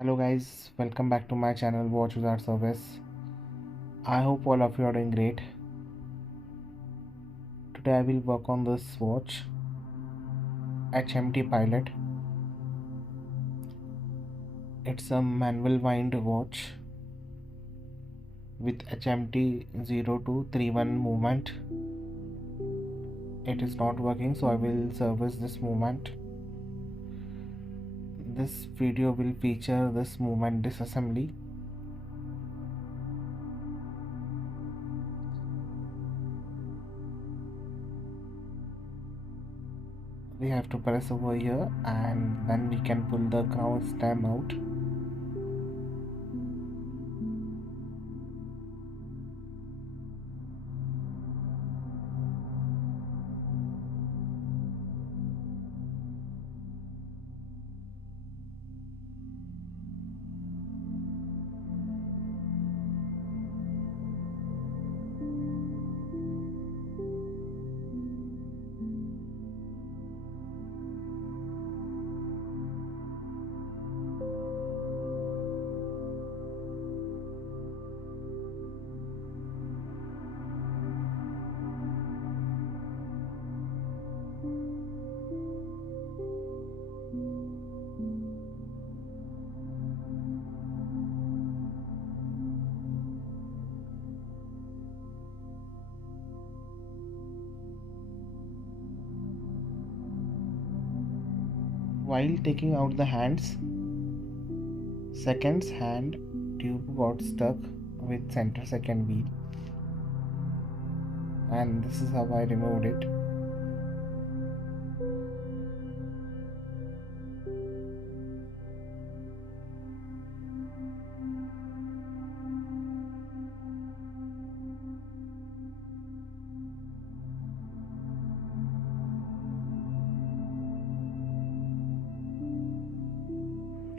Hello guys, welcome back to my channel Watch Without Service. I hope all of you are doing great. Today I will work on this watch HMT Pilot. It's a manual wind watch with HMT 0231 movement. It is not working, so I will service this movement. This video will feature this movement disassembly. We have to press over here and then we can pull the crown stem out. While taking out the hands, second's hand tube got stuck with center second wheel, and this is how I removed it.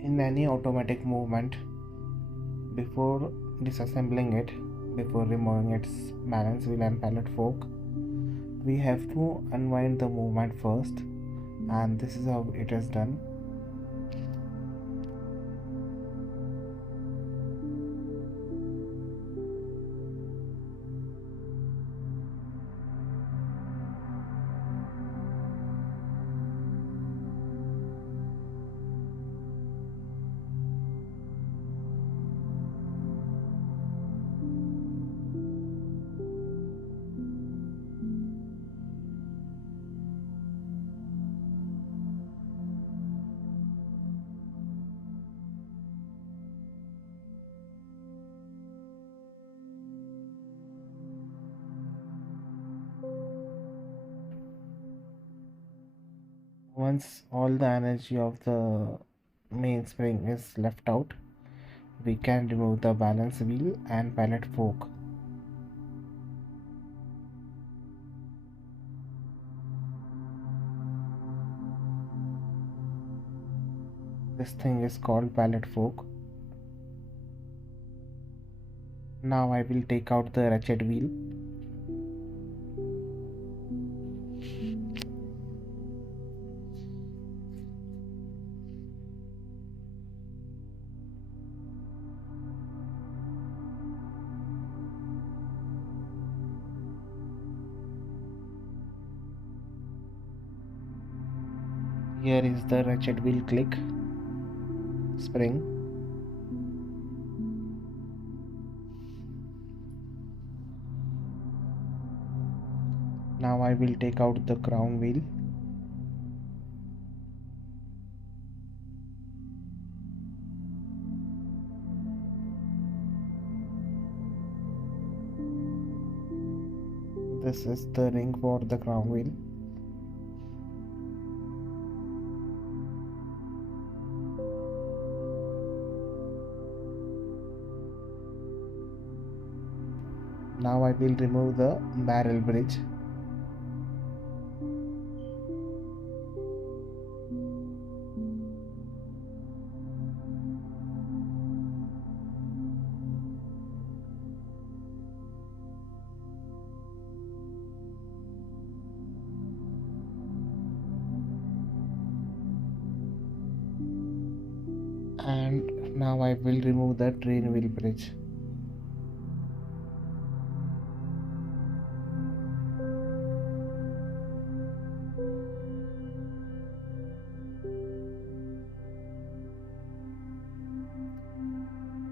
In any automatic movement, before disassembling it, before removing its balance wheel and pallet fork, we have to unwind the movement first, and this is how it is done. Once all the energy of the mainspring is left out, we can remove the balance wheel and pallet fork. This thing is called pallet fork. Now I will take out the ratchet wheel. Here is the ratchet wheel click spring. Now I will take out the crown wheel. This is the ring for the crown wheel. Now I will remove the barrel bridge. And Now I will remove the train wheel bridge.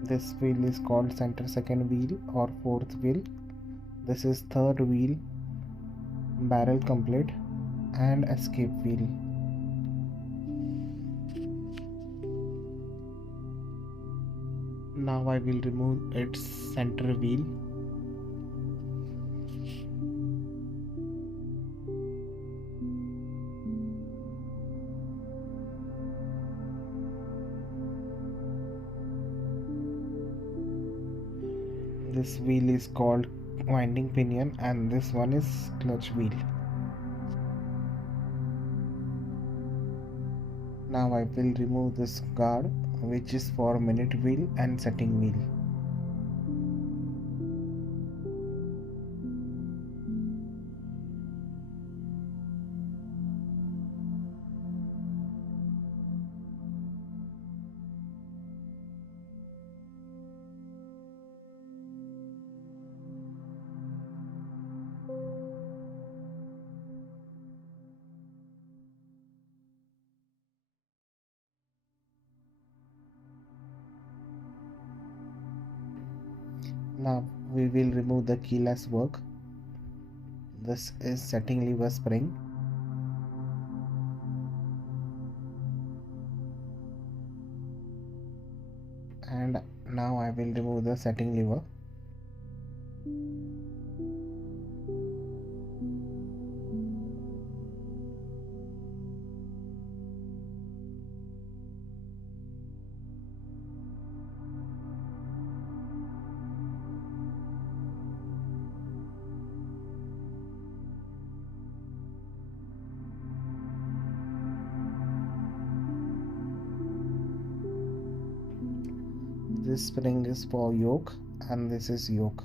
This wheel is called center second wheel or fourth wheel. This is third wheel, barrel complete, and escape wheel. Now I will remove its center wheel. This wheel is called winding pinion and this one is clutch wheel. Now I will remove this guard, which is for minute wheel and setting wheel. Now we will remove the keyless work. This is setting lever spring. And now I will remove the setting lever. This spring is for yoke and this is yoke.